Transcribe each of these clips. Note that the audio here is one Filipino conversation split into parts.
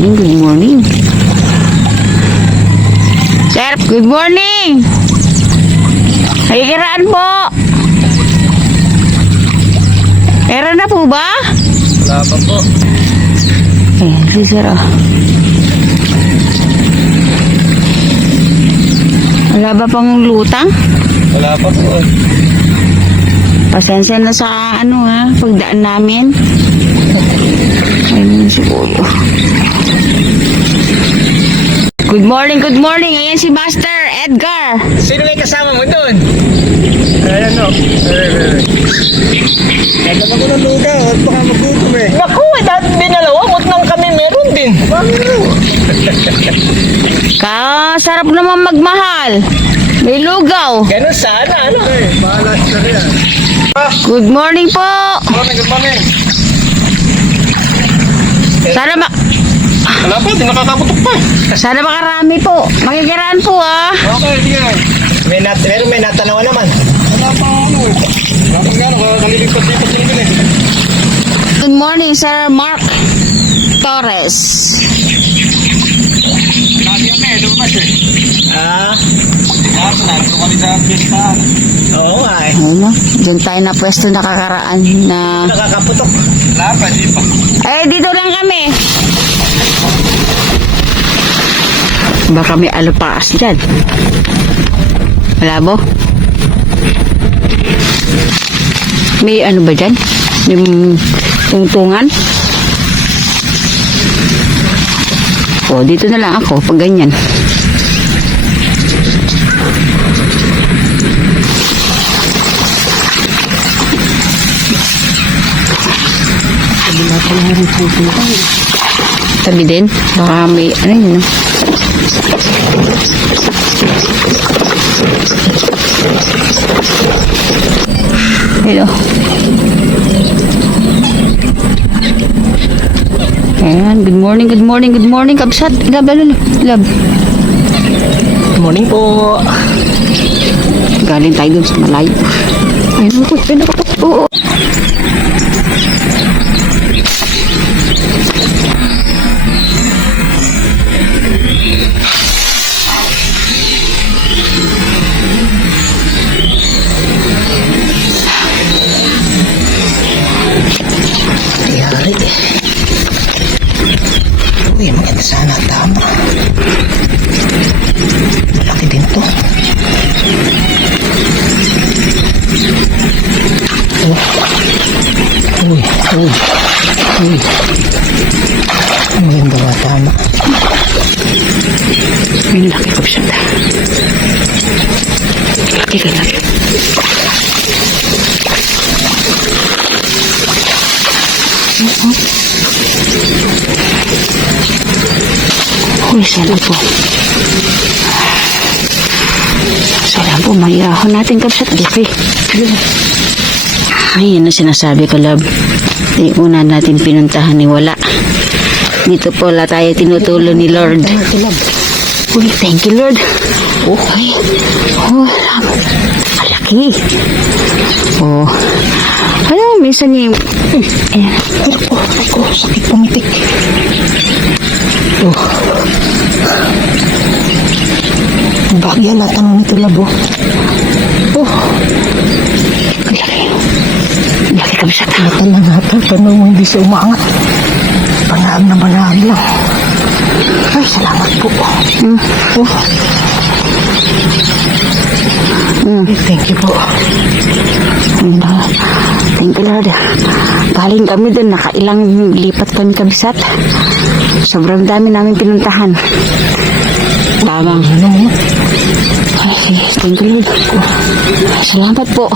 morning, good morning. Sir, good morning. Nakikiraan po. Meron na po ba? Wala pa po. Ayan, si sir oh. Wala ba pang lutang? Wala pa po. Pasensya na sa ano ha, pagdaan namin. Ayun si Kuya. Good morning, good morning. Ayan si Master Edgar. Sino may kasama mo doon? Ayan o. Nagam ako ng lugaw at baka magutom eh. Naku, dahil binalawa, nang kami meron din. Sarap naman magmahal. May lugaw. Ganun sana, ano? Okay, bahala siya rin. Good morning po. Good morning. Sana Wala pa, di nakakaputok pa. sana makarami po. Makikiraan po ah. Okay, sige. Meron may natanawa naman. Wala pa ano eh. Wala pa gano'n, kalilipat-lipat din eh. Good morning, Sir Mark Torres. Lagi yan eh, lumabas eh. Narito kami sa pista. Oo nga eh. Ayun no, dyan tayo na pwesto nakakaraan na... Nakakaputok. Wala pa, di pa. Eh, dito lang kami. Baka may alupaas dyan. Malabo? May ano ba dyan? May tungtungan? O, dito na lang ako pag ganyan. Tabi din. Baka may ano yun no? Hello. Ayan, good morning, good morning, good morning, kabsat. Lab. Good morning po. Galing tayo dun sa malayo. Ayun ako, oo. Yari. Uy, maganda sana tama. Malaki din to. Uy. Maganda ba tama? May laki kabsat. Laki ka laki. Uy, sana po. Sana po, mayahon natin kabsat. Okay. Ay, yan na sinasabi ko, love. Yung una natin pinuntahan ni wala. Dito po la tayo tinutulo ni Lord. Uy, thank you, Lord. Oh, ay. Oh, malaki. Oh. Ano, minsan yung... Ayan. Ako, sakit pumitik. Oh. Bagya latang nito labo. Oh. Ang laki. Laki kami sa tao. Mata lang hata, paano mo hindi siya umaangat? Panahal na panahal lang. Ay, salamat po. Oh. Thank you po. Thank you, Lord. Galing kami dun, nakailang lipat kami kabisat. Sobrang dami namin pinuntahan. Tamang. Ay, thank you, Lord. Salamat po.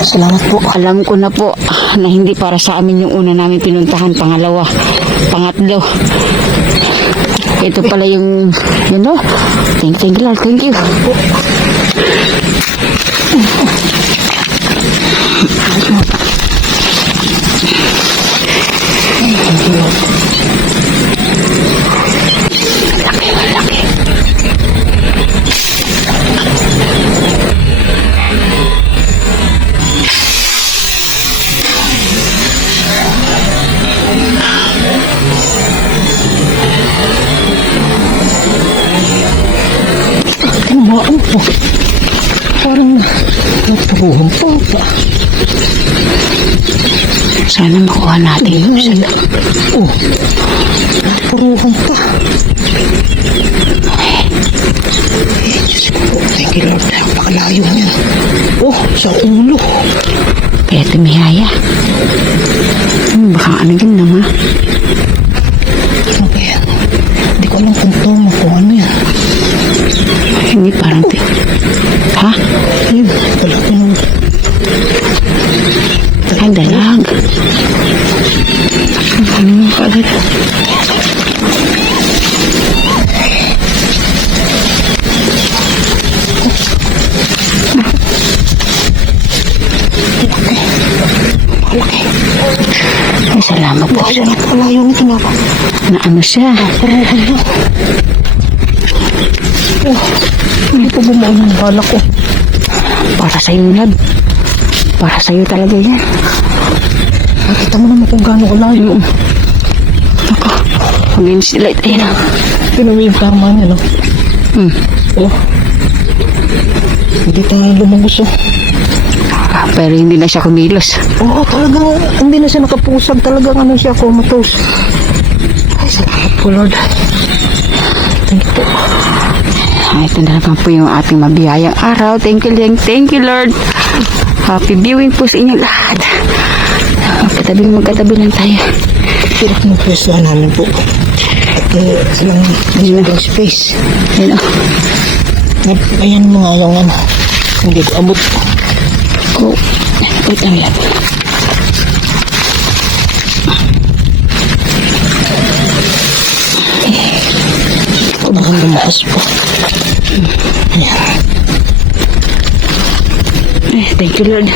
Salamat po. Alam ko na po na hindi para sa amin yung una namin pinuntahan, pangalawa, pangatlo. Ito pala yung, you know, thank you, Lord. Thank you. tumaan po. Parang naturuhan pa. Sana makuha natin yung sila. Oh, naturuhan pa. Diyos ko po, thank you Lord. Napakalayo niyan. Oh, sa ulo. Kaya tumihaya. Baka ano yun naman. Ano ba yan? Hindi ko alam kung ano yan. Hindi parang ha? Ayun, wala ko nung... Ay, dalag. Ano mo kagad? Ay, salamat po. Ay, napakalayo nito na ako. Na ano siya? Paruhan na. Oh, hindi pa bumaon ang bala ko. Para sa'yo, lad. Para sa'yo talaga yan. Nakita mo naman kung gaano kalayo. Ako, hanggang sila. Ayun na. Tinan mo yung karma niya, no? Oh. Hindi tayo lumabos, oh. Pero hindi na siya kumilos. Oo, talagang hindi na siya nakapusag. Talagang ano siya, comatose. Ay, salamat po, Lord. Thank you po. Ito na naman po yung ating mabiyayang araw. Thank you, Lord. Happy viewing po sa inyo lahat. Magkatabi lang tayo. Hirap ng pwestuhan namin po. At silang masyadong space. Ayun o. Ayan mo nga yung ano. Hindi ko abot. Wait lang lang. Baka lumakas po. Ayan. Thank you, Lord.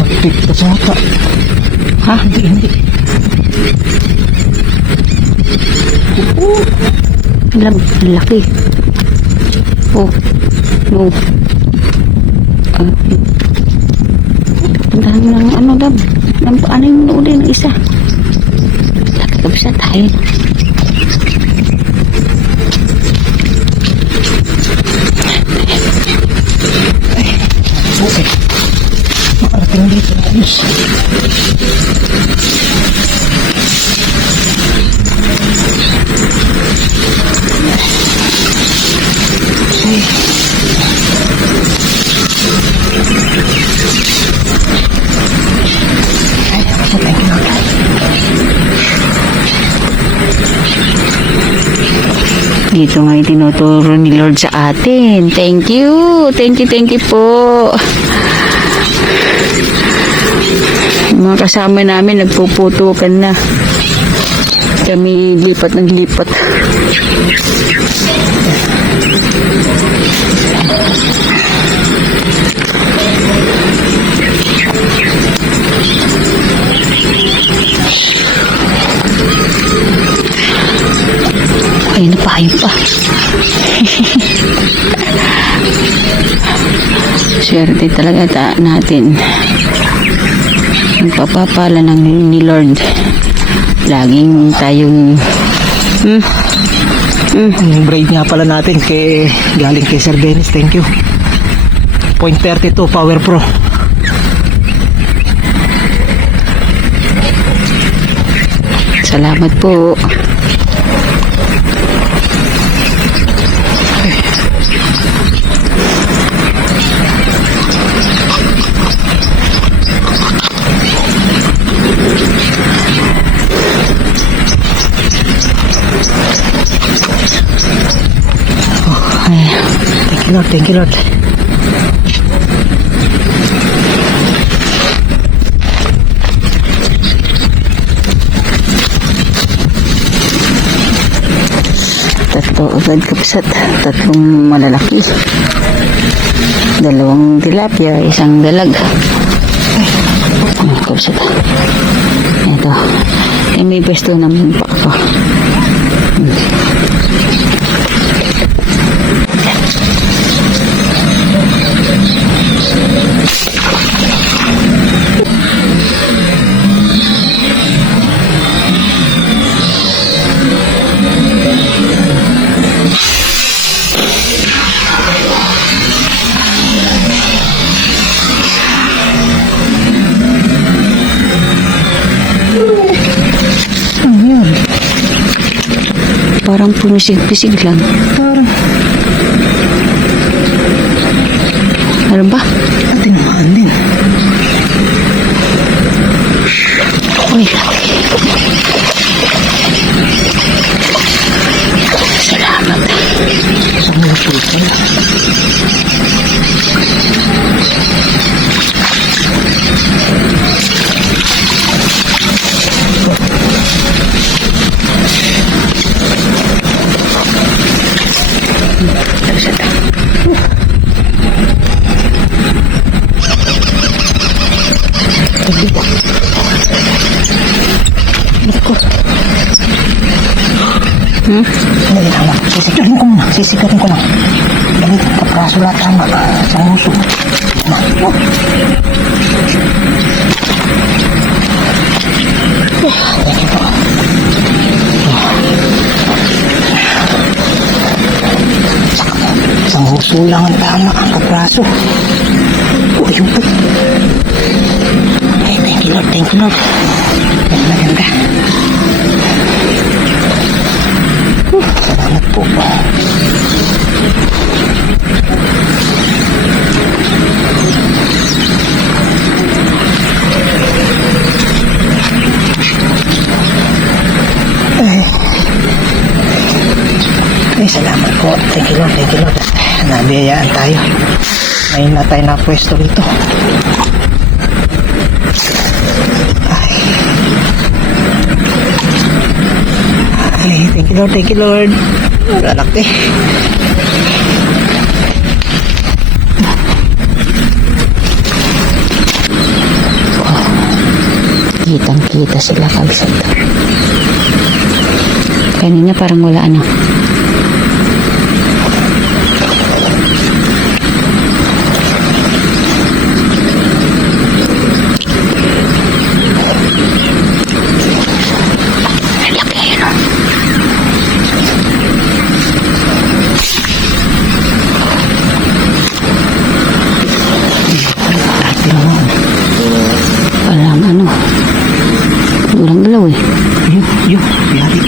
Magpik pa sa mata. Ha? Hindi. Laki. Oh. No. Puntahan mo ng ano, Dab. Ano yung nauli ng isa? Nakakabisa tayo. Okay. Makarating dito na ayos. Dito nga yung tinuturo ni Lord sa atin. Thank you po. Yung mga kasama namin nagpuputukan na. Kami lipat ng lipat. Ayun pa. Swerte talaga natin. Ang papapala ni Lord. Laging tayong Yung braid nga pala natin galing kay Sir Dennis. Thank you. 0.32 Power Pro. salamat po. Thank you Lord. Ito agad kapsat. 3 malalaki. 2 tilapia, 1 dalag. Kapsat. Ito. May pwesto naman pa ako. Parang pumisig-pisig lang. Parang Ano ba? tinamaan din. Uy, laki. Salamat. Ang laki pala. Dali lang. Sisikatin ko muna. Sisikatin ko lang. Dali, kapraso lahat tama. Sa muso. Na. Isang huso lang ang tama. Ang kapraso. Ayun po. Ay, thank you Lord. Thank you Lord. Yan maganda. Salamat po. Ay, salamat po. Thank you Lord. Thank you Lord. Nabiyayaan tayo. Ngayon na tayo napwesto rito. Ay, thank you Lord, thank you Lord. Lalaki. Kitang-kita sila kabsat. Kanina parang wala ano. Walang ano. Walang galaw eh. Yun, biyari.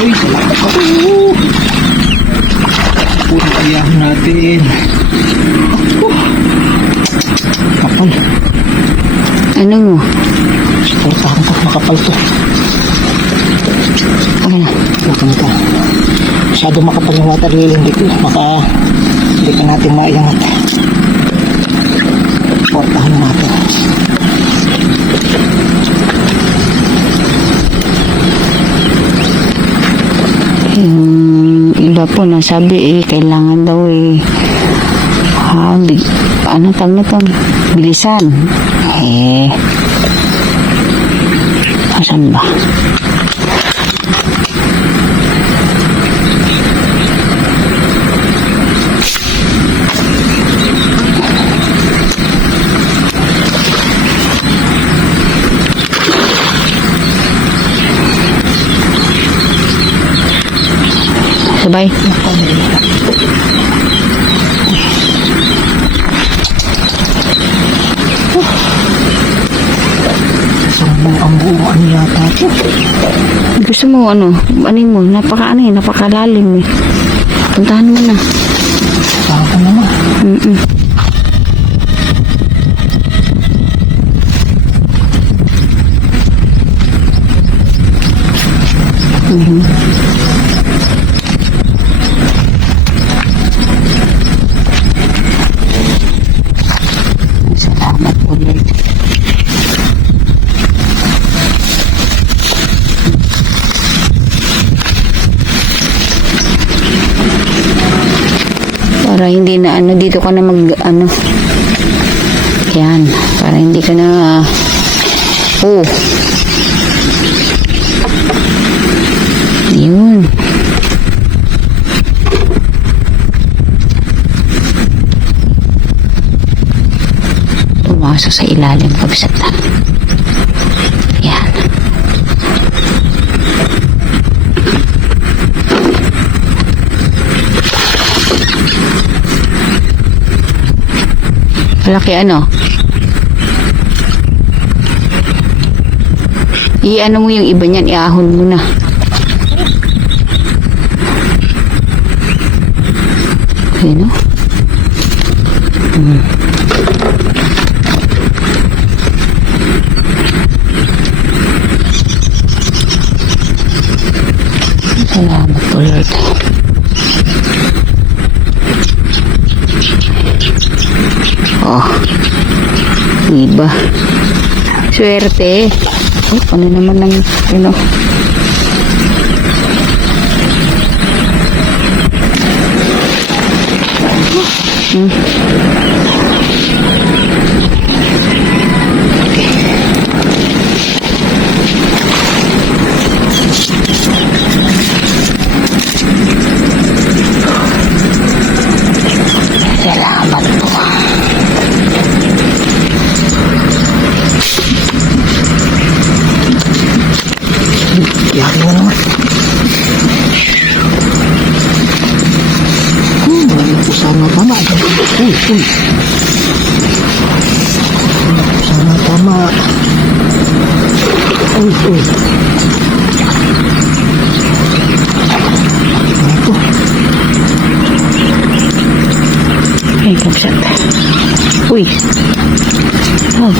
Uy, salamat po. Puro kayahan natin. Kapal. Ano mo? Supportahan ko, makapal to. Okay na. Huwag mo to. Masyado makapal yung water lily, hindi ka natin maiangat. Supportahan natin. Yung iba po nasabi kailangan daw ano tawag na to? Bilisan. Asan ba? Sabay. Sumbong ang buong ano yata ito. Gusto mo napakalalim eh. Puntahan mo na. Baka naman. Salamat po Lord. Para hindi na ano, dito ka na mag ano. Yan. Para hindi ka na oh. Yun. Pumasok sa ilalim kabsat na. Yan. Malaki ano? I-ano mo yung iba niyan, iahon mo na. Okay, no? Salamat po, Lord. Oh, iba. Swerte. Oh, ano naman ng, ano? Salamat po. Yaki na naman. Sana tama. Uy. Sana tama. Uy. Ito. Ay, kabsat. Uy. Oh.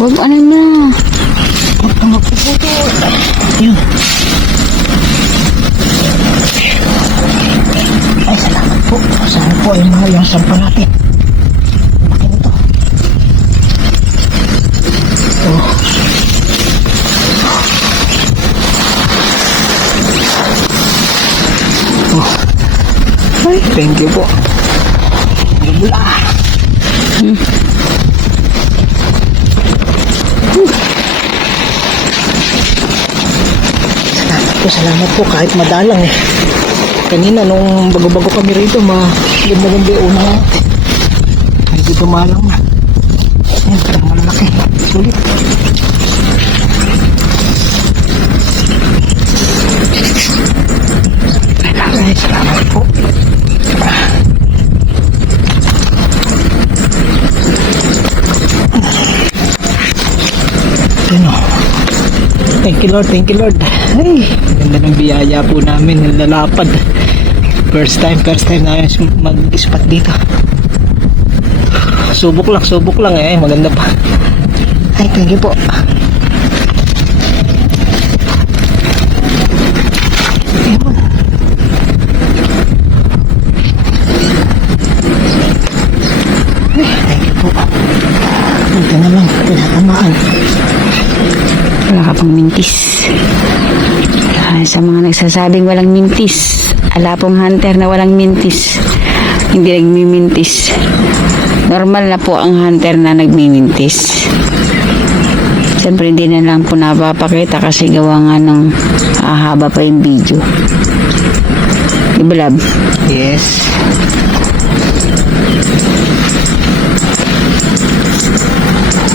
Wag ano na. Yun. Ay, salamat po. Sana po ay mahal yung sampa natin. Makin ito. Oh. Ay, thank you po. Bula. Salamat po kahit madalang eh. Kanina nung bago-bago kami rito, maganda yung una. Ay, dito malang na. Ayan, parang malaki. Sulit. Ay, salamat po. Ano? Thank you Lord. Ay, ganda ng biyaya po namin, nilalapad. First time na mag-ispat dito. Subok lang eh, maganda pa. Ay, thank you po. Ay, thank you po. Ito na lang, pinatamaan. Wala ka pang mintis. Sa mga nagsasabing walang mintis, ala pong hunter na walang mintis, hindi nagmimintis. Normal na po ang hunter na nagmimintis. Siyempre hindi na lang po napapakita kasi gawa nga ng haba pa yung video. Diba, lab? Yes.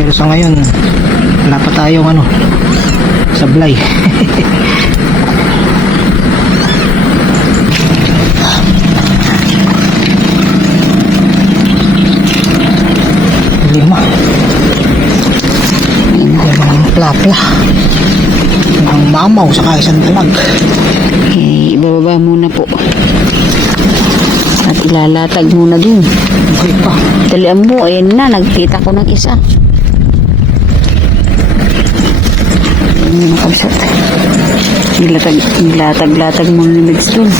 Pero sa ngayon, wala pa tayong sablay. Lima. Mga plapla. Mga mamaw saka isang dalag. Okay, ibababa muna po. At ilalatag muna din. Okay pa. Talian mo, ayan na, nagkita ko ng isa. Hindi makabsat. Nilatag-latag mo ni Mids dun.